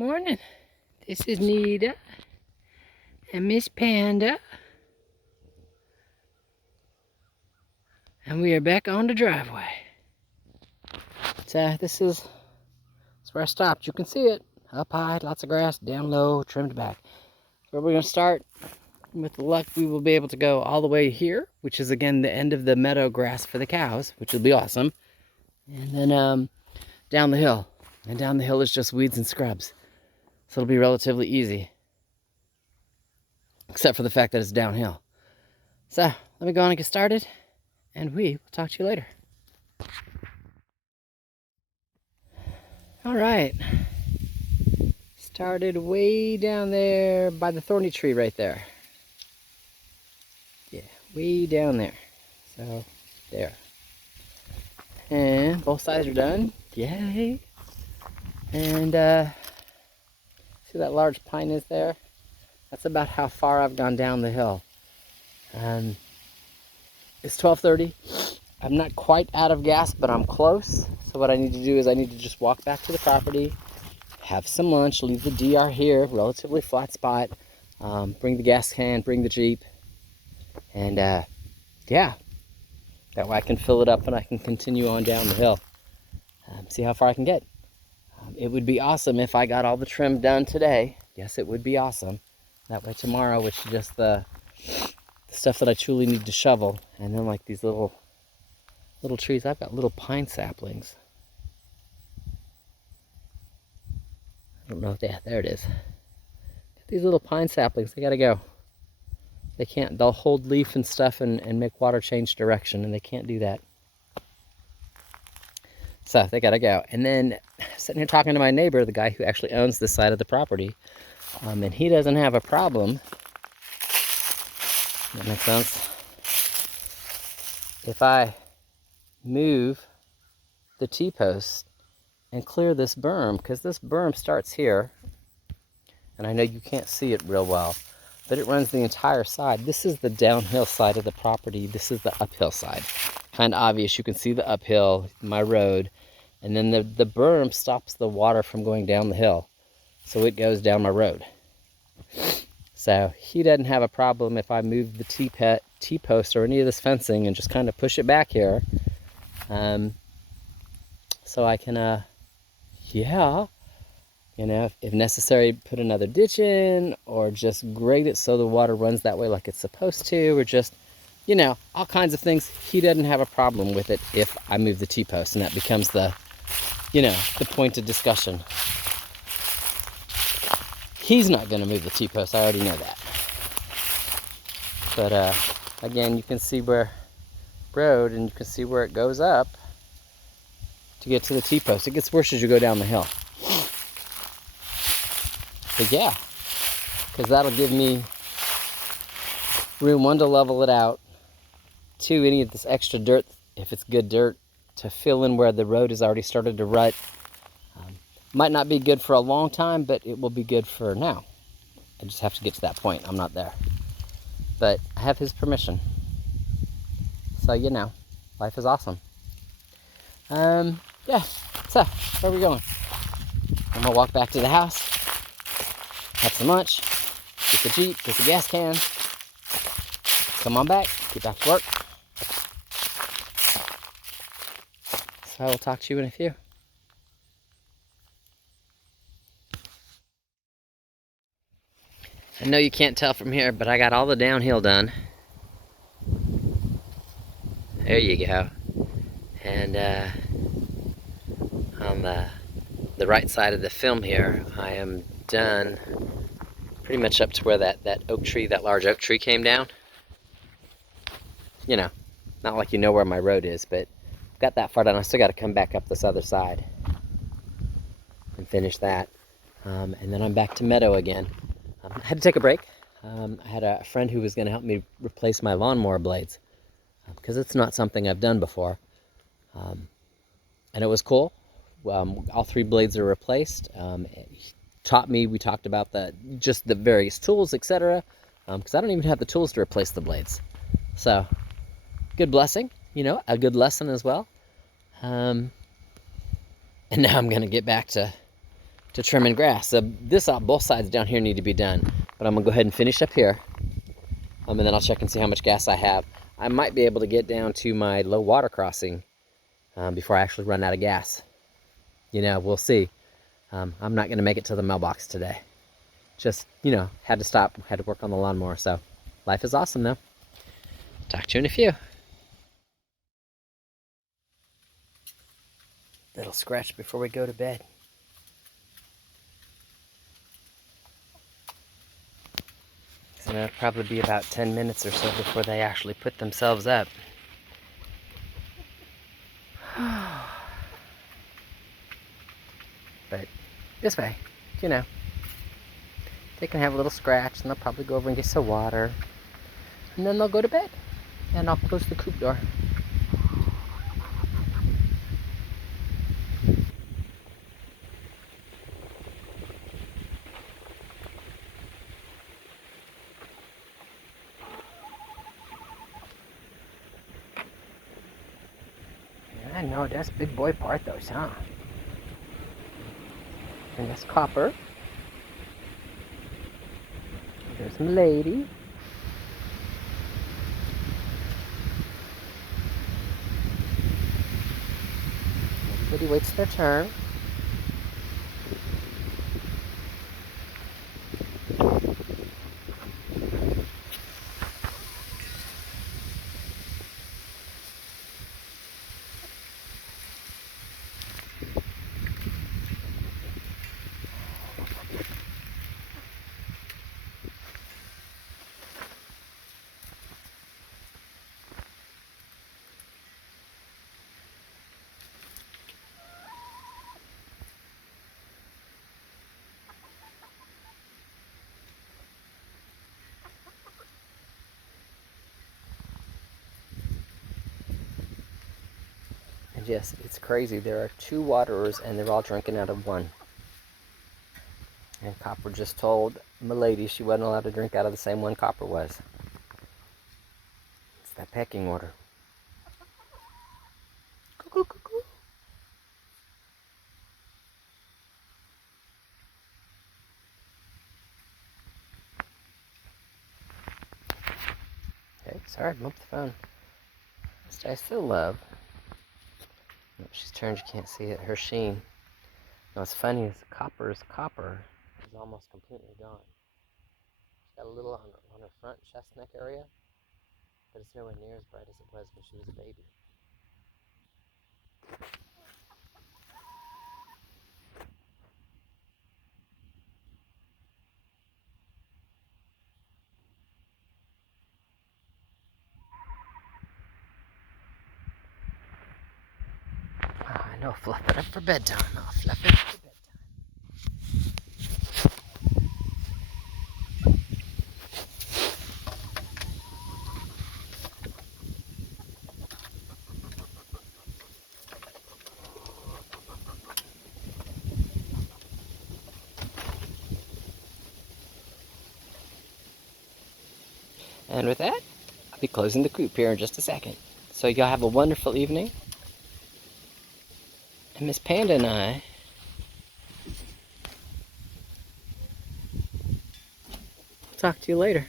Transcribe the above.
Morning. This is Nita and Miss Panda. And we are back on the driveway. So this is where I stopped. You can see it. Up high, lots of grass, down low, trimmed back. So we're going to start. With luck, we will be able to go all the way here, which is again the end of the meadow grass for the cows, which will be awesome. And then down the hill. And down the hill is just weeds and scrubs. So it'll be relatively easy. Except for the fact that it's downhill. So let me go on and get started. And we will talk to you later. All right. Started way down there by the thorny tree right there. Yeah, way down there. So, there. And both sides are done. Yay. And see that large pine is there? That's about how far I've gone down the hill. It's 12:30. I'm not quite out of gas, but I'm close. So what I need to do is I need to just walk back to the property, have some lunch, leave the DR here, relatively flat spot, bring the gas can, bring the Jeep, and yeah, that way I can fill it up and I can continue on down the hill, see how far I can get. It would be awesome if I got all the trim done today. Yes, it would be awesome. That way tomorrow, which is just the stuff that I truly need to shovel, and then like these little trees. I've got little pine saplings. I don't know if there it is. These little pine saplings, they gotta go. They can't, they'll hold leaf and stuff and make water change direction, and they can't do that. So they gotta go. And then sitting here talking to my neighbor, the guy who actually owns this side of the property, and he doesn't have a problem. That makes sense. If I move the T-post and clear this berm, because this berm starts here, and I know you can't see it real well, but it runs the entire side. This is the downhill side of the property. This is the uphill side. Kind of obvious. You can see the uphill, my road, and then the berm stops the water from going down the hill, so it goes down my road. So he doesn't have a problem if I move the T-post or any of this fencing and just kind of push it back here. So I can, yeah, you know, if necessary, put another ditch in, or just grade it so the water runs that way like it's supposed to, or just, you know, all kinds of things. He doesn't have a problem with it if I move the T-post, and that becomes the, you know, the point of discussion. He's not going to move the T-post, I already know that. But again, you can see where road, and you can see where it goes up to get to the T-post. It gets worse as you go down the hill. But yeah, because that'll give me room, one, to level it out, two, any of this extra dirt, if it's good dirt, to fill in where the road has already started to rut. Might not be good for a long time, but it will be good for now. I just have to get to that point. I'm not there. But I have his permission. So, you know, life is awesome. Yeah, so, where are we going? I'm gonna walk back to the house, have some lunch, get the Jeep, get the gas can, come on back, get back to work. So I will talk to you in a few. I know you can't tell from here, but I got all the downhill done. There you go. And on the right side of the film here, I am done pretty much up to where that oak tree, that large oak tree came down. You know, not like you know where my road is, but got that far done. I still got to come back up this other side and finish that. And then I'm back to meadow again. I had to take a break. I had a friend who was going to help me replace my lawnmower blades, because it's not something I've done before. And it was cool. All three blades are replaced. He taught me, we talked about just the various tools, etc. Because I don't even have the tools to replace the blades. So, good blessing, you know, a good lesson as well. And now I'm going to get back to to trimming grass. So both sides down here need to be done. But I'm gonna go ahead and finish up here. And then I'll check and see how much gas I have. I might be able to get down to my low water crossing before I actually run out of gas. You know, we'll see. I'm not gonna make it to the mailbox today. Just, you know, had to stop, had to work on the lawnmower. So life is awesome though. Talk to you in a few. Little scratch before we go to bed. So it'll probably be about 10 minutes or so before they actually put themselves up. But this way, you know, they can have a little scratch and they'll probably go over and get some water. And then they'll go to bed. And I'll close the coop door. I know, that's big boy Parthos, huh? And that's Copper. There's Milady. Everybody waits their turn. And yes, it's crazy. There are 2 waterers and they're all drinking out of one. And Copper just told Milady she wasn't allowed to drink out of the same one Copper was. It's that pecking order. Cuckoo, cuckoo. Okay, sorry, I bumped the phone. I still love. No, she's turned, you can't see it. Her sheen. Now what's funny is Copper's copper is almost completely gone. She's got a little on her front chest neck area, but it's nowhere near as bright as it was when she was a baby. I know, fluff it up for bedtime. I'll fluff it up for bedtime. And with that, I'll be closing the coop here in just a second. So y'all have a wonderful evening. And Miss Panda and I talk to you later.